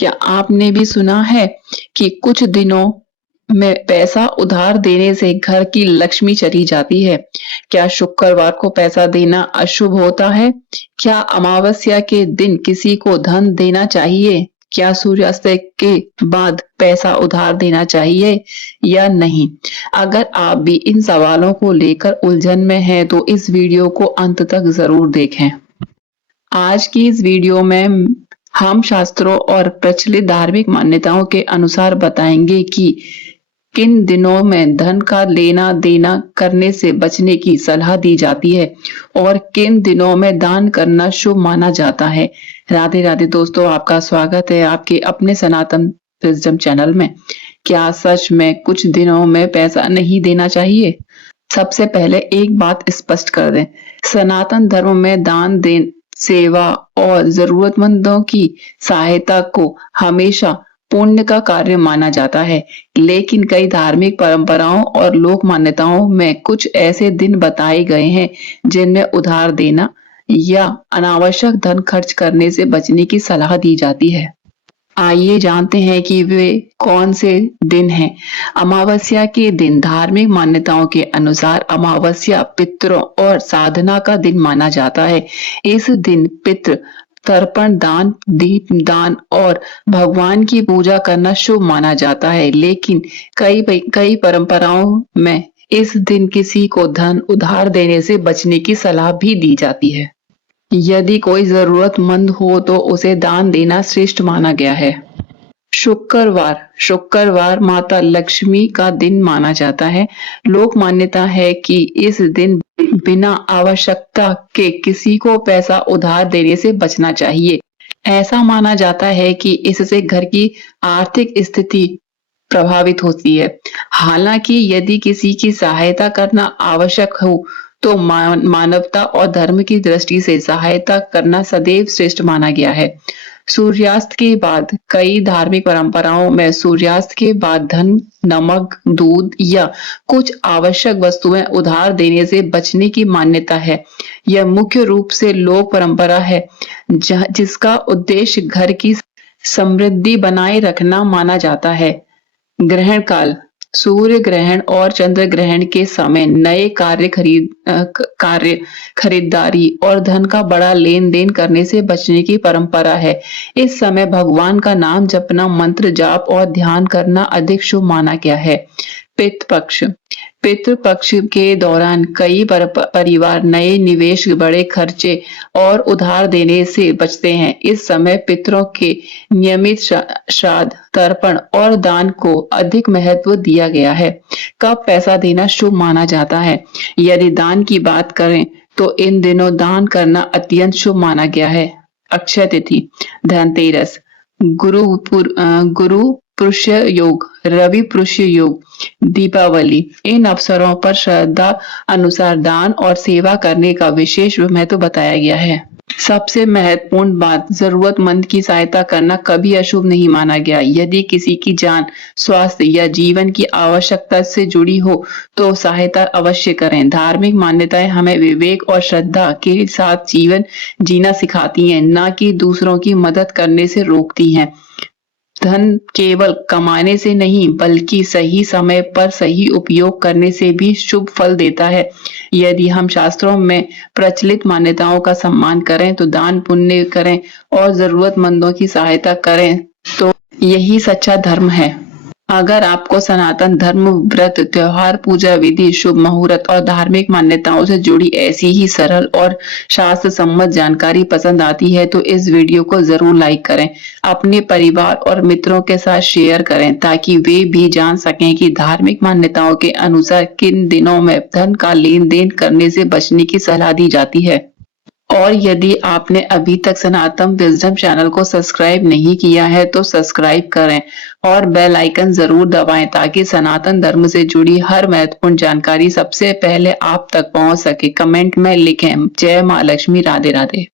क्या आपने भी सुना है कि कुछ दिनों में पैसा उधार देने से घर की लक्ष्मी चली जाती है? क्या शुक्रवार को पैसा देना अशुभ होता है? क्या अमावस्या के दिन किसी को धन देना चाहिए? क्या सूर्यास्त के बाद पैसा उधार देना चाहिए या नहीं? अगर आप भी इन सवालों को लेकर उलझन में हैं तो इस वीडियो को अंत तक जरूर देखें। आज की इस वीडियो में हम शास्त्रों और प्रचलित धार्मिक मान्यताओं के अनुसार बताएंगे कि किन दिनों में धन का लेना देना करने से बचने की सलाह दी जाती है और किन दिनों में दान करना शुभ माना जाता है। राधे राधे दोस्तों, आपका स्वागत है आपके अपने सनातन विजडम चैनल में। क्या सच में कुछ दिनों में पैसा नहीं देना चाहिए? सबसे पहले एक बात स्पष्ट कर दें, सनातन धर्म में दान देन सेवा और जरूरतमंदों की सहायता को हमेशा पुण्य का कार्य माना जाता है, लेकिन कई धार्मिक परंपराओं और लोक मान्यताओं में कुछ ऐसे दिन बताए गए हैं जिनमें उधार देना या अनावश्यक धन खर्च करने से बचने की सलाह दी जाती है। आइए जानते हैं कि वे कौन से दिन हैं। अमावस्या के दिन धार्मिक मान्यताओं के अनुसार अमावस्या पितरों और साधना का दिन माना जाता है। इस दिन पितृ तर्पण दान, दीप दान और भगवान की पूजा करना शुभ माना जाता है, लेकिन कई परंपराओं में इस दिन किसी को धन उधार देने से बचने की सलाह भी दी जाती है। यदि कोई जरूरतमंद हो तो उसे दान देना श्रेष्ठ माना गया है। शुक्रवार माता लक्ष्मी का दिन माना जाता है। लोक मान्यता है कि इस दिन बिना आवश्यकता के किसी को पैसा उधार देने से बचना चाहिए। ऐसा माना जाता है कि इससे घर की आर्थिक स्थिति प्रभावित होती है। हालांकि यदि किसी की सहायता करना आवश्यक हो तो मानवता और धर्म की दृष्टि से सहायता करना सदैव श्रेष्ठ माना गया है। सूर्यास्त के बाद कई धार्मिक परंपराओं में सूर्यास्त के बाद धन, नमक, दूध या कुछ आवश्यक वस्तुएं उधार देने से बचने की मान्यता है। यह मुख्य रूप से लोक परंपरा है जिसका उद्देश्य घर की समृद्धि बनाए रखना माना जाता है। ग्रहण काल, सूर्य ग्रहण और चंद्र ग्रहण के समय नए कार्य खरीदारी और धन का बड़ा लेन देन करने से बचने की परंपरा है। इस समय भगवान का नाम जपना, मंत्र जाप और ध्यान करना अधिक शुभ माना गया है। पितृपक्ष के दौरान कई परिवार नए निवेश, बड़े खर्चे और उधार देने से बचते हैं। इस समय पितरों के नियमित श्राद्ध, तर्पण और दान को अधिक महत्व दिया गया है। कब पैसा देना शुभ माना जाता है? यदि दान की बात करें तो इन दिनों दान करना अत्यंत शुभ माना गया है। अक्षय तिथि, धनतेरस, गुरु पुष्य योग, रवि पुष्य योग, दीपावली, इन अवसरों पर श्रद्धा अनुसार दान और सेवा करने का विशेष महत्व बताया गया है। सबसे महत्वपूर्ण बात, जरूरतमंद की सहायता करना कभी अशुभ नहीं माना गया। यदि किसी की जान, स्वास्थ्य या जीवन की आवश्यकता से जुड़ी हो तो सहायता अवश्य करें। धार्मिक मान्यताएं हमें विवेक और श्रद्धा के साथ जीवन जीना सिखाती हैं, न कि दूसरों की मदद करने से रोकती हैं। धन केवल कमाने से नहीं बल्कि सही समय पर सही उपयोग करने से भी शुभ फल देता है। यदि हम शास्त्रों में प्रचलित मान्यताओं का सम्मान करें तो दान पुण्य करें और जरूरतमंदों की सहायता करें तो यही सच्चा धर्म है। अगर आपको सनातन धर्म, व्रत, त्योहार, पूजा विधि, शुभ मुहूर्त और धार्मिक मान्यताओं से जुड़ी ऐसी ही सरल और शास्त्र सम्मत जानकारी पसंद आती है तो इस वीडियो को जरूर लाइक करें, अपने परिवार और मित्रों के साथ शेयर करें ताकि वे भी जान सकें कि धार्मिक मान्यताओं के अनुसार किन दिनों में धन का लेन देन करने से बचने की सलाह दी जाती है। और यदि आपने अभी तक सनातन विजडम चैनल को सब्सक्राइब नहीं किया है तो सब्सक्राइब करें और बेल आइकन जरूर दबाएं ताकि सनातन धर्म से जुड़ी हर महत्वपूर्ण जानकारी सबसे पहले आप तक पहुंच सके। कमेंट में लिखें जय मां लक्ष्मी, राधे राधे।